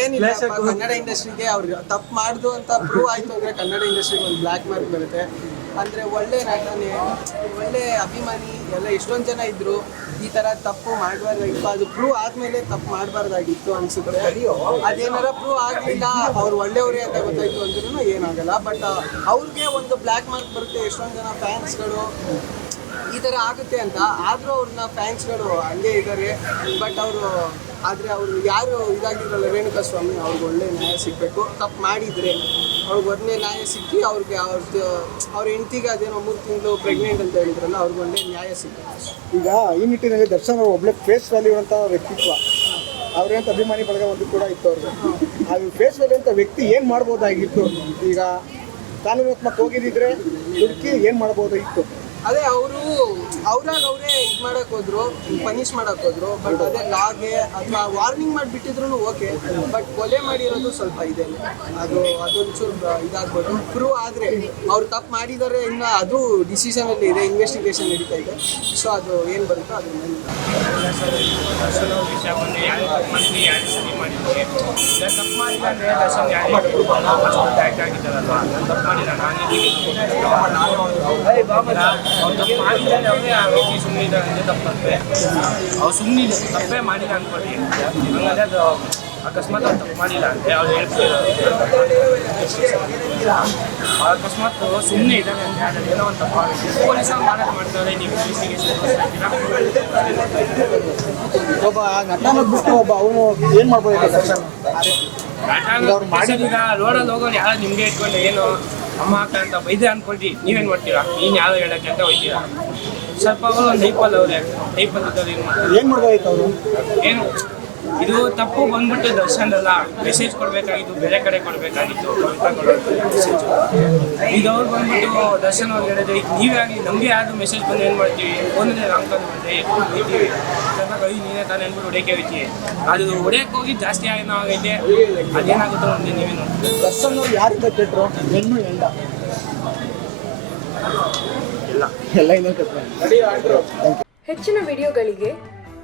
ಏನಿಲ್ಲ ಕನ್ನಡ ಇಂಡಸ್ಟ್ರಿಗೆ ಅವ್ರಿಗೆ ತಪ್ಪು ಮಾಡ್ದು ಅಂತ ಪ್ರೂವ್ ಆಯ್ತು ಅಂದ್ರೆ ಕನ್ನಡ ಇಂಡಸ್ಟ್ರಿಗೆ ಒಂದು ಬ್ಲಾಕ್ ಮಾರ್ಕ್ ಬರುತ್ತೆ. ಅಂದ್ರೆ ಒಳ್ಳೆ ನಟನೆ ಒಳ್ಳೆ ಅಭಿಮಾನಿ ಎಲ್ಲ ಎಷ್ಟೊಂದು ಜನ ಇದ್ರು ಈ ತರ ತಪ್ಪು ಮಾಡಬಾರ್ದಾಗಿತ್ತು ಅದು ಪ್ರೂವ್ ಆದ್ಮೇಲೆ ತಪ್ಪು ಮಾಡಬಾರ್ದಾಗಿತ್ತು ಅನ್ಸುತ್ತೆ. ಅದೇನಾರ ಪ್ರೂವ್ ಆಗ್ಲಿಲ್ಲ ಅವ್ರು ಒಳ್ಳೆಯವರೇ ಅಂತ ಗೊತ್ತಾಯ್ತು ಅಂದ್ರೂ ಏನಾಗಲ್ಲ. ಬಟ್ ಅವ್ರಿಗೆ ಒಂದು ಬ್ಲಾಕ್ ಮಾರ್ಕ್ ಬರುತ್ತೆ ಎಷ್ಟೊಂದು ಜನ ಫ್ಯಾನ್ಸ್ಗಳು ಈ ಥರ ಆಗುತ್ತೆ ಅಂತ. ಆದರೂ ಅವ್ರನ್ನ ಫ್ಯಾನ್ಸ್ಗಳು ಹಂಗೆ ಇದ್ದಾರೆ ಬಟ್ ಅವರು, ಆದರೆ ಅವರು ಯಾರು ಇದಾಗಿದ್ರಲ್ಲ ರೇಣುಕಾ ಸ್ವಾಮಿ ಅವ್ರಿಗೆ ಒಳ್ಳೆ ನ್ಯಾಯ ಸಿಗಬೇಕು. ತಪ್ಪು ಮಾಡಿದರೆ ಅವ್ರಿಗೆ ಒಳ್ಳೆ ನ್ಯಾಯ ಸಿಕ್ಕಿ ಅವ್ರಿಗೆ ಅವ್ರದ್ದು ಅವ್ರ ಹೆಂಡ್ತಿಗೆ ಅದೇನೋ ಮೂರು ತಿಂಗಳು ಪ್ರೆಗ್ನೆಂಟ್ ಅಂತ ಹೇಳಿದ್ರಲ್ಲ, ಅವ್ರಿಗೆ ಒಳ್ಳೆ ನ್ಯಾಯ ಸಿಗಬೇಕು. ಈಗ ಈ ನಿಟ್ಟಿನಲ್ಲಿ ದರ್ಶನ್ ಅವರು ಒಬ್ಳೆ ಫೇಸ್ ವ್ಯಾಲ್ಯೂ ಅಂತ ವ್ಯಕ್ತಿತ್ವ. ಅವ್ರೇಂತ ಅಭಿಮಾನಿ ಬಳಗ ಒಂದು ಕೂಡ ಇತ್ತು ಅವ್ರಿಗೆ ಆ ಫೇಸ್ ವ್ಯಾಲ್ಯೂ ಅಂತ ವ್ಯಕ್ತಿ ಏನು ಮಾಡ್ಬೋದಾಗಿತ್ತು? ಈಗ ಕಾನೂನಾತ್ಮಕ ಹೋಗಿದ್ದಿದ್ರೆ ಹುಡುಕಿ ಏನು ಮಾಡ್ಬೋದಾಗಿತ್ತು? ಅದೇ ಅವರು ಅವ್ರಾಗ ಅವರೇ ಇದು ಮಾಡಕ್ ಹೋದ್ರು ಪನಿಷ್ ಮಾಡಕ್ ಹೋದ್ರು ಬಟ್ ಅದೇ ಲಾಗೆ ಅಥವಾ ವಾರ್ನಿಂಗ್ ಮಾಡಿಬಿಟ್ಟಿದ್ರು ಓಕೆ ಬಟ್ ಕೊಲೆ ಮಾಡಿರೋದು ಸ್ವಲ್ಪ ಇದೆ. ಅದು ಅದೊಂಚೂರು ಇದಾಗ್ಬೋದು. ಪ್ರೂವ್ ಆದರೆ ಅವ್ರು ತಪ್ಪು ಮಾಡಿದ್ದಾರೆ ಇನ್ನು ಅದು ಡಿಸಿಷನ್ ಅಲ್ಲಿ ಇದೆ ಇನ್ವೆಸ್ಟಿಗೇಷನ್ ನಡೀತಾ ಇದೆ. ಸೊ ಅದು ಏನು ಬರುತ್ತೋ ಅದ್ರ ಮೇಲೆ ಬಂದು ಯಾರು ತಪ್ಪು ಮಾಡಿಲ್ಲ ಅಂದರೆ ದರ್ಶನ್ ಮಾಡಿಲ್ಲ ನಾನು ಅವ್ರು ತಪ್ಪು ಮಾಡಿದ್ದಾರೆ ಅವರೇ ಆ ವ್ಯಕ್ತಿ ಸುಮ್ಮನೆ ಇದ್ದಾರೆ ಅಂದರೆ ತಪ್ಪು ತಪ್ಪೆ ಅವ್ರು ಸುಮ್ಮನೆ ತಪ್ಪೇ ಮಾಡಿಲ್ಲ ಅನ್ಕೊಳ್ಳಿ. ಹಂಗಾದ್ರೆ ಅದು ಅಕಸ್ಮಾತ್ ಅವ್ರು ತಪ್ಪು ಮಾಡಿಲ್ಲ ಅಂದರೆ ಅವ್ರು ಹೇಳ್ತಿದ್ದಾರೆ ಅಕಸ್ಮಾತ್ ಸುಮ್ಮನೆ ಇದ್ದಾನೆ ಅಂದರೆ ಅದ್ರಲ್ಲಿ ಏನೋ ಒಂದು ತಪ್ಪು ಆಗುತ್ತೆ. ಪೊಲೀಸರು ಮಾಡೋದು ಮಾಡ್ತಾರೆ ನೀವು ಇನ್ವೆಸ್ಟಿಗೇಷನ್ ಒಬ್ಬ ನಟನ ಬಿಟ್ಟು ಒಬ್ಬ ಅವನು ಏನು ಮಾಡ್ಬೋದಾಗಿತ್ತು ಸರ್ ಅವ್ರು ಈಗ ರೋಡಲ್ಲಿ ಹೋಗೋರು ಯಾರು ನಿಮಗೆ ಇಟ್ಕೊಂಡು ಏನು? ಅಮ್ಮ ಅಕ್ಕ ಅಂತ ಬೈದೆ ಅನ್ಕೊಳ್ರಿ ನೀವೇನ್ ಮಾಡ್ತೀರಾ? ನೀನ್ ಯಾರು ಹೇಳಕ್ಕೆ ಅಂತ ಹೋಯ್ತೀರಾ ಸ್ವಲ್ಪ ಅವರು ಒಂದು ಹೈಪಲ್ ಅವ್ರೆ. ಹೈಪಲ್ ಇದ್ದವ್ರು ಏನು ಮಾಡ್ತಾರೆ? ಏನು ಅವರು? ಏನು? ಇದು ತಪ್ಪು ಬಂದ್ಬಿಟ್ಟು ದರ್ಶನ್ ಅಲ್ಲ. ಮೆಸೇಜ್ ಕೊಡ್ಬೇಕಾಗಿತ್ತು ಬೇರೆ ಕಡೆ ಕೊಡ್ಬೇಕಾಗಿತ್ತು. ಕವಿತಾ ಮೆಸೇಜ್ ಈಗ ಅವ್ರು ಬಂದ್ಬಿಟ್ಟು ದರ್ಶನ್ ಅವ್ರು ಹೇಳಿದ್ರೆ ಈಗ ನೀವೇ ಆಗಲಿ ನಮಗೆ ಯಾರು ಮೆಸೇಜ್ ಬಂದು ಏನು ಮಾಡ್ತೀವಿ? ಒಂದ್ರೆ ರಾಮ್ ಕಾಲ್ ಬಂದ್ರೆ ಹೊಡಿತೀವಿ ಕೈ ನೀನೇ ತಾನೇ ಅಂದ್ಬಿಟ್ಟು ಹೊಡೆಯಕ್ಕೆ ಹೋಗ್ತೀವಿ ಅದು ಹೊಡೆಯಕ್ ಹೋಗಿ ಜಾಸ್ತಿ ಏನೋ ಆಗೈತೆ ಅದೇನಾಗುತ್ತೋ ಅಂದ್ರೆ ನೀವೇ ನೋಡಿ ದರ್ಶನ್ ಅವ್ರು ಯಾರಿಂದ ಕೆಟ್ಟರು ಹೆಣ್ಣು ಎಂಡ ಎಲ್ಲ. ಇನ್ನೊಂದು ಕೆಟ್ಟರು ಹೆಚ್ಚಿನ ವಿಡಿಯೋಗಳಿಗೆ